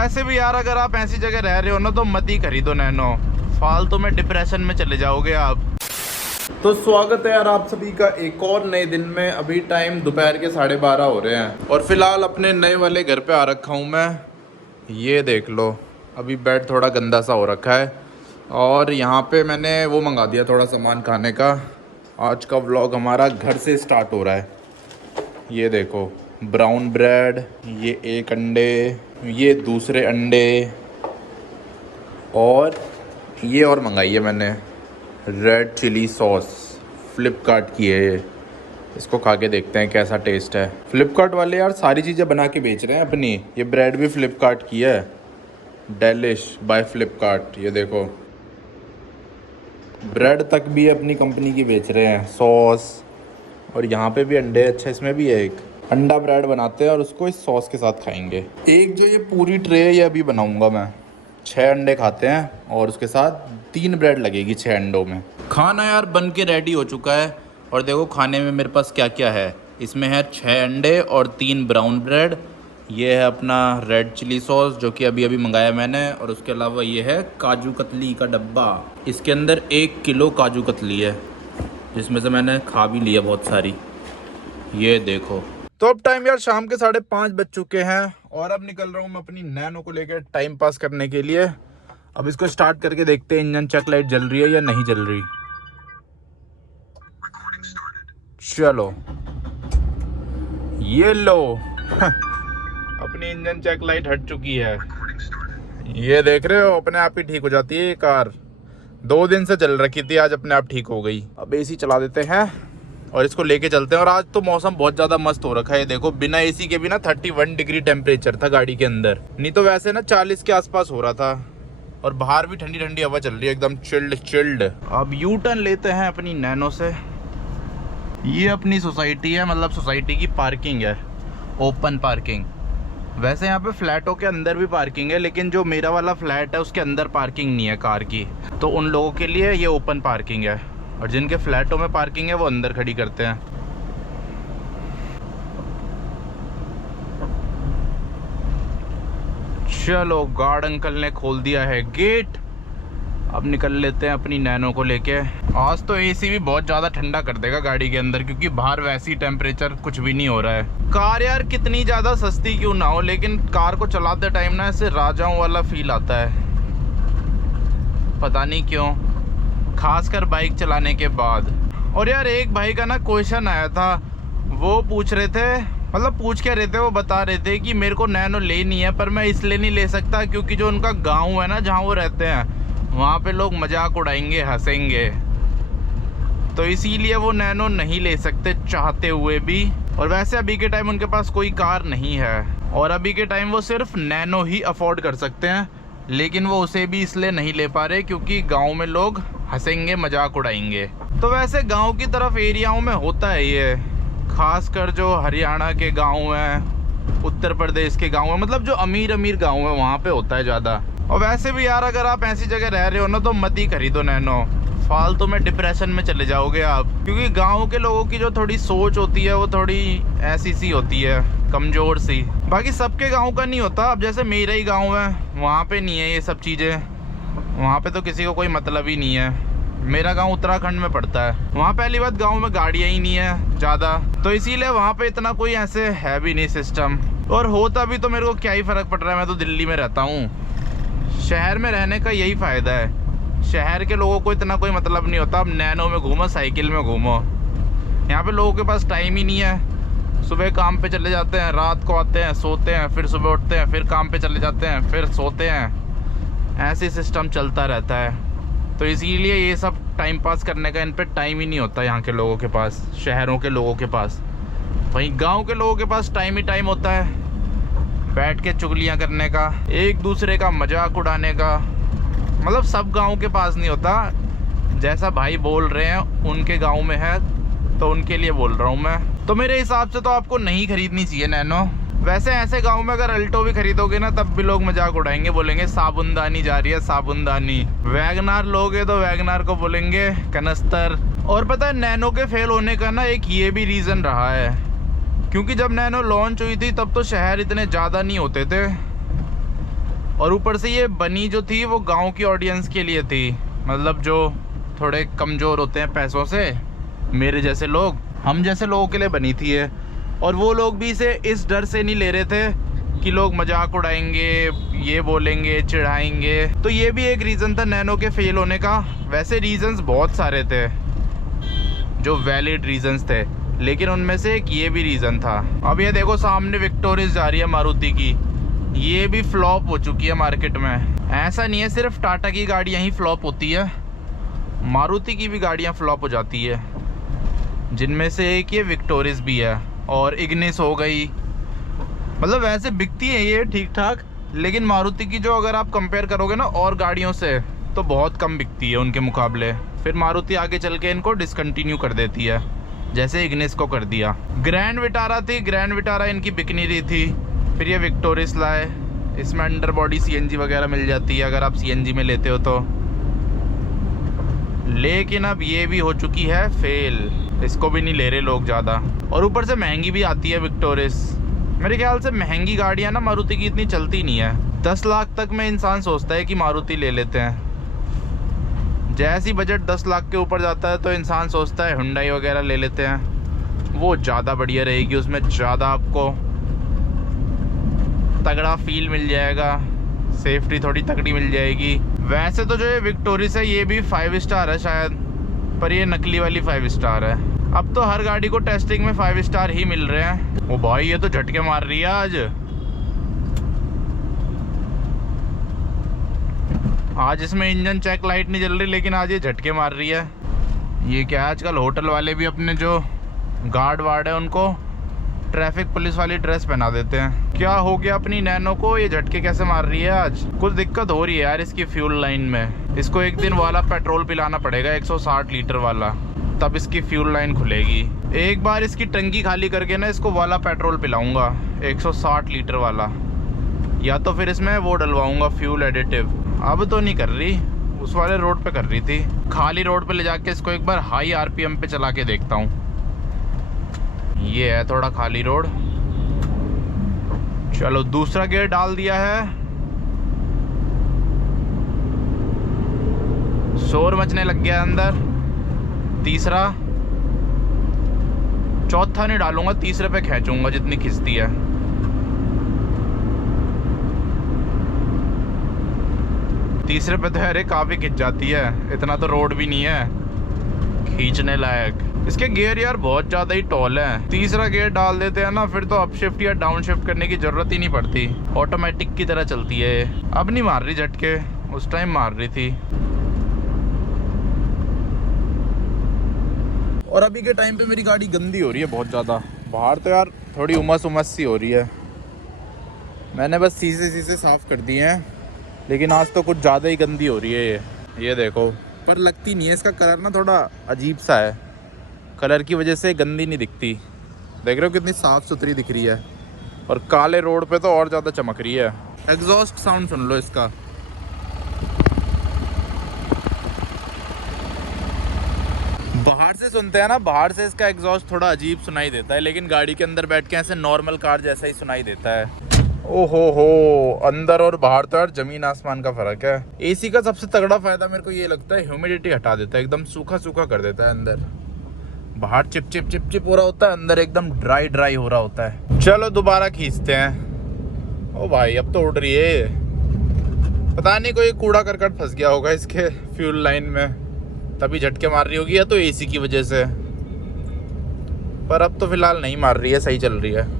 वैसे भी यार अगर आप ऐसी जगह रह रहे हो ना तो मत ही खरीदो नैनो, फालतू में डिप्रेशन में चले जाओगे आप। तो स्वागत है यार आप सभी का एक और नए दिन में। अभी टाइम दोपहर के 12:30 हो रहे हैं और फिलहाल अपने नए वाले घर पे आ रखा हूँ मैं। ये देख लो, अभी बेड थोड़ा गंदा सा हो रखा है और यहाँ पे मैंने वो मंगा दिया थोड़ा सामान खाने का। आज का व्लॉग हमारा घर से स्टार्ट हो रहा है। ये देखो, ब्राउन ब्रेड, ये एक अंडे, ये दूसरे अंडे और ये और मंगाई है मैंने रेड चिली सॉस, फ्लिपकार्ट की है ये। इसको खा के देखते हैं कैसा टेस्ट है। फ्लिपकार्ट वाले यार सारी चीज़ें बना के बेच रहे हैं अपनी। ये ब्रेड भी फ्लिपकार्ट की है, डेलिश बाय फ्लिपकार्ट। ये देखो, ब्रेड तक भी अपनी कंपनी की बेच रहे हैं, सॉस। और यहाँ पे भी अंडे, अच्छा इसमें भी है एक अंडा ब्रेड बनाते हैं और उसको इस सॉस के साथ खाएंगे। एक जो ये पूरी ट्रे है ये अभी बनाऊंगा मैं। 6 अंडे खाते हैं और उसके साथ 3 ब्रेड लगेगी 6 अंडों में। खाना यार बन के रेडी हो चुका है और देखो खाने में मेरे पास क्या क्या है। इसमें है 6 अंडे और 3 ब्राउन ब्रेड। ये है अपना रेड चिली सॉस जो कि अभी अभी मंगाया मैंने, और उसके अलावा ये है काजू कतली का डब्बा। इसके अंदर 1 किलो काजू कतली है जिसमें से मैंने खा भी लिया बहुत सारी। ये देखो, तो अब टाइम यार शाम के 5:30 बज चुके हैं और अब निकल रहा हूँ मैं अपनी नैनो को लेकर टाइम पास करने के लिए। अब इसको स्टार्ट करके देखते हैं इंजन चेक लाइट जल रही है या नहीं जल रही। चलो, ये लो अपनी इंजन चेक लाइट हट चुकी है। ये देख रहे हो, अपने आप ही ठीक हो जाती है ये कार। 2 दिन से जल रखी थी, आज अपने आप ठीक हो गई। अब एसी चला देते हैं और इसको लेके चलते हैं। और आज तो मौसम बहुत ज़्यादा मस्त हो रखा है। देखो, बिना एसी के भी ना 31 डिग्री टेम्परेचर था गाड़ी के अंदर, नहीं तो वैसे ना 40 के आसपास हो रहा था। और बाहर भी ठंडी ठंडी हवा चल रही है, एकदम चिल्ड। अब यू टर्न लेते हैं अपनी नैनो से। ये अपनी सोसाइटी है, मतलब सोसाइटी की पार्किंग है, ओपन पार्किंग। वैसे यहाँ पे फ्लैटों के अंदर भी पार्किंग है, लेकिन जो मेरा वाला फ्लैट है उसके अंदर पार्किंग नहीं है कार की, तो उन लोगों के लिए ये ओपन पार्किंग है। और जिनके फ्लैटों में पार्किंग है वो अंदर खड़ी करते हैं। चलो, गार्ड अंकल ने खोल दिया है गेट। अब निकल लेते हैं अपनी नैनो को लेके। आज तो एसी भी बहुत ज़्यादा ठंडा कर देगा गाड़ी के अंदर, क्योंकि बाहर वैसी टेम्परेचर कुछ भी नहीं हो रहा है। कार यार कितनी ज़्यादा सस्ती क्यों ना हो, लेकिन कार को चलाते टाइम ना ऐसे राजाओं वाला फील आता है, पता नहीं क्यों, खासकर बाइक चलाने के बाद। और यार एक भाई का ना क्वेश्चन आया था, वो पूछ रहे थे, मतलब पूछ के रहे थे, वो बता रहे थे कि मेरे को नैनो लेनी है पर मैं इसलिए नहीं ले सकता क्योंकि जो उनका गांव है ना जहां वो रहते हैं वहां पे लोग मजाक उड़ाएंगे, हंसेंगे, तो इसीलिए वो नैनो नहीं ले सकते चाहते हुए भी। और वैसे अभी के टाइम उनके पास कोई कार नहीं है और अभी के टाइम वो सिर्फ नैनो ही अफोर्ड कर सकते हैं, लेकिन वो उसे भी इसलिए नहीं ले पा रहे क्योंकि गाँव में लोग हंसेंगे, मजाक उड़ाएंगे। तो वैसे गांव की तरफ एरियाओं में होता है ये, खासकर जो हरियाणा के गांव हैं, उत्तर प्रदेश के गांव हैं, मतलब जो अमीर गांव है वहाँ पे होता है ज़्यादा। और वैसे भी यार अगर आप ऐसी जगह रह रहे हो ना तो मत ही खरीदो नैनो, फालतू में डिप्रेशन में चले जाओगे आप। क्योंकि गाँव के लोगों की जो थोड़ी सोच होती है वो थोड़ी ऐसी सी होती है, कमज़ोर सी। बाकी सबके गाँव का नहीं होता। अब जैसे मेरा ही गाँव है, वहाँ पर नहीं है ये सब चीज़ें, वहाँ पे तो किसी को कोई मतलब ही नहीं है। मेरा गांव उत्तराखंड में पड़ता है, वहाँ पहली बात गांव में गाड़ियाँ ही नहीं है ज़्यादा, तो इसीलिए वहाँ पे इतना कोई ऐसे है भी नहीं सिस्टम। और होता भी तो मेरे को क्या ही फ़र्क पड़ रहा है, मैं तो दिल्ली में रहता हूँ। शहर में रहने का यही फ़ायदा है, शहर के लोगों को इतना कोई मतलब नहीं होता। अब नैनो में घूमो, साइकिल में घूमो, यहाँ पर लोगों के पास टाइम ही नहीं है। सुबह काम पे चले जाते हैं, रात को आते हैं, सोते हैं, फिर सुबह उठते हैं, फिर काम पे चले जाते हैं, फिर सोते हैं, ऐसे सिस्टम चलता रहता है। तो इसीलिए ये सब टाइम पास करने का इन पे टाइम ही नहीं होता यहाँ के लोगों के पास, शहरों के लोगों के पास। वहीं गांव के लोगों के पास टाइम ही टाइम होता है बैठ के चुगलियाँ करने का, एक दूसरे का मजाक उड़ाने का। मतलब सब गांव के पास नहीं होता, जैसा भाई बोल रहे हैं उनके गांव में है तो उनके लिए बोल रहा हूँ मैं। तो मेरे हिसाब से तो आपको नहीं खरीदनी चाहिए नैनो। वैसे ऐसे गांव में अगर अल्टो भी खरीदोगे ना तब भी लोग मजाक उड़ाएंगे, बोलेंगे साबुनदानी जा रही है, साबुनदानी। वैगनार लोगे तो वैगनार को बोलेंगे कनस्तर। और पता है नैनो के फेल होने का ना एक ये भी रीज़न रहा है, क्योंकि जब नैनो लॉन्च हुई थी तब तो शहर इतने ज़्यादा नहीं होते थे, और ऊपर से ये बनी जो थी वो गांव की ऑडियंस के लिए थी, मतलब जो थोड़े कमज़ोर होते हैं पैसों से, मेरे जैसे लोग, हम जैसे लोगों के लिए बनी थी ये। और वो लोग भी इसे इस डर से नहीं ले रहे थे कि लोग मजाक उड़ाएंगे, ये बोलेंगे, चिढ़ाएंगे। तो ये भी एक रीज़न था नैनो के फेल होने का। वैसे रीजंस बहुत सारे थे जो वैलिड रीजंस थे, लेकिन उनमें से एक ये भी रीज़न था। अब ये देखो सामने विक्टोरियस जा रही है मारुति की, ये भी फ्लॉप हो चुकी है मार्केट में। ऐसा नहीं है सिर्फ टाटा की गाड़ियाँ ही फ्लॉप होती है, मारुति की भी गाड़ियाँ फ्लॉप हो जाती है, जिनमें से एक ये विक्टोरियस भी है। और इग्निस हो गई, मतलब वैसे बिकती है ये ठीक ठाक, लेकिन मारुति की जो अगर आप कंपेयर करोगे ना और गाड़ियों से तो बहुत कम बिकती है उनके मुकाबले। फिर मारुति आगे चल के इनको डिसकंटिन्यू कर देती है, जैसे इग्निस को कर दिया। ग्रैंड विटारा थी, ग्रैंड विटारा इनकी बिक नहीं रही थी, फिर ये विक्टोरियस लाए। इसमें अंडर बॉडी सीएनजी वगैरह मिल जाती है अगर आप सीएनजी में लेते हो तो। लेकिन अब ये भी हो चुकी है फेल, इसको भी नहीं ले रहे लोग ज़्यादा। और ऊपर से महंगी भी आती है विक्टोरियस। मेरे ख्याल से महंगी गाड़ियाँ ना मारुति की इतनी चलती नहीं है। 10 लाख तक में इंसान सोचता है कि मारुति ले लेते हैं। जैसी बजट 10 लाख के ऊपर जाता है तो इंसान सोचता है हुंडई वगैरह ले लेते हैं, वो ज़्यादा बढ़िया रहेगी, उसमें ज़्यादा आपको तगड़ा फील मिल जाएगा, सेफ्टी थोड़ी तगड़ी मिल जाएगी। वैसे तो जो ये विक्टोरियस है ये भी 5 स्टार है शायद, पर ये नकली वाली 5 स्टार है। अब तो हर गाड़ी को टेस्टिंग में 5 स्टार ही मिल रहे हैं। ओ भाई ये तो झटके मार रही है आज इसमें इंजन चेक लाइट नहीं जल रही, लेकिन आज ये झटके मार रही है। ये क्या है, आजकल होटल वाले भी अपने जो गार्ड वार्ड है उनको ट्रैफिक पुलिस वाली ड्रेस पहना देते हैं। क्या हो गया अपनी नैनो को, ये झटके कैसे मार रही है आज? कुछ दिक्कत हो रही है यार इसकी फ्यूल लाइन में। इसको एक दिन वाला पेट्रोल पिलाना पड़ेगा 160 लीटर वाला, तब इसकी फ्यूल लाइन खुलेगी। एक बार इसकी टंकी खाली करके ना इसको वाला पेट्रोल पिलाऊंगा 160 लीटर वाला, या तो फिर इसमें वो डलवाऊंगा फ्यूल एडिटिव। अब तो नहीं कर रही, उस वाले रोड पे कर रही थी। खाली रोड पे ले जाके इसको एक बार हाई आरपीएम पे चला के देखता हूँ। ये है थोड़ा खाली रोड। चलो दूसरा गियर डाल दिया है, शोर मचने लग गया अंदर। तीसरा, चौथा नहीं डालूंगा, तीसरे पे खींचूंगा जितनी खिंचती है। तीसरे पे तो अरे काफी खिंच जाती है, इतना तो रोड भी नहीं है खींचने लायक। इसके गियर यार बहुत ज़्यादा ही टॉल है। तीसरा गियर डाल देते हैं ना फिर तो अप शिफ्ट या डाउन शिफ्ट करने की ज़रूरत ही नहीं पड़ती, ऑटोमेटिक की तरह चलती है। अब नहीं मार रही झटके, उस टाइम मार रही थी। और अभी के टाइम पे मेरी गाड़ी गंदी हो रही है बहुत ज़्यादा। बाहर तो यार थोड़ी उमस उमस सी हो रही है, मैंने बस शीशे साफ़ कर दिए हैं, लेकिन आज तो कुछ ज़्यादा ही गंदी हो रही है ये देखो। पर लगती नहीं है, इसका कलर ना थोड़ा अजीब सा है, कलर की वजह से गंदी नहीं दिखती। देख रहे हो कितनी साफ़ सुथरी दिख रही है, और काले रोड पे तो और ज़्यादा चमक रही है। एग्जॉस्ट साउंड सुन लो इसका, बाहर से सुनते हैं ना, बाहर से इसका एग्जॉस्ट थोड़ा अजीब सुनाई देता है, लेकिन गाड़ी के अंदर बैठ के ऐसे नॉर्मल कार जैसा ही सुनाई देता है। ओहो हो, अंदर और बाहर तो यार जमीन आसमान का फर्क है। एसी का सबसे तगड़ा फायदा मेरे को ये लगता है, ह्यूमिडिटी हटा देता है, एकदम सूखा सूखा कर देता है अंदर। बाहर चिप चिप चिप चिप हो रहा होता है, अंदर एकदम ड्राई ड्राई हो रहा होता है। चलो दोबारा खींचते हैं। ओ भाई अब तो उड़ रही है, पता नहीं कोई कूड़ा करकट फंस गया होगा इसके फ्यूल लाइन में, तभी झटके मार रही होगी, या तो एसी की वजह से। पर अब तो फिलहाल नहीं मार रही है, सही चल रही है।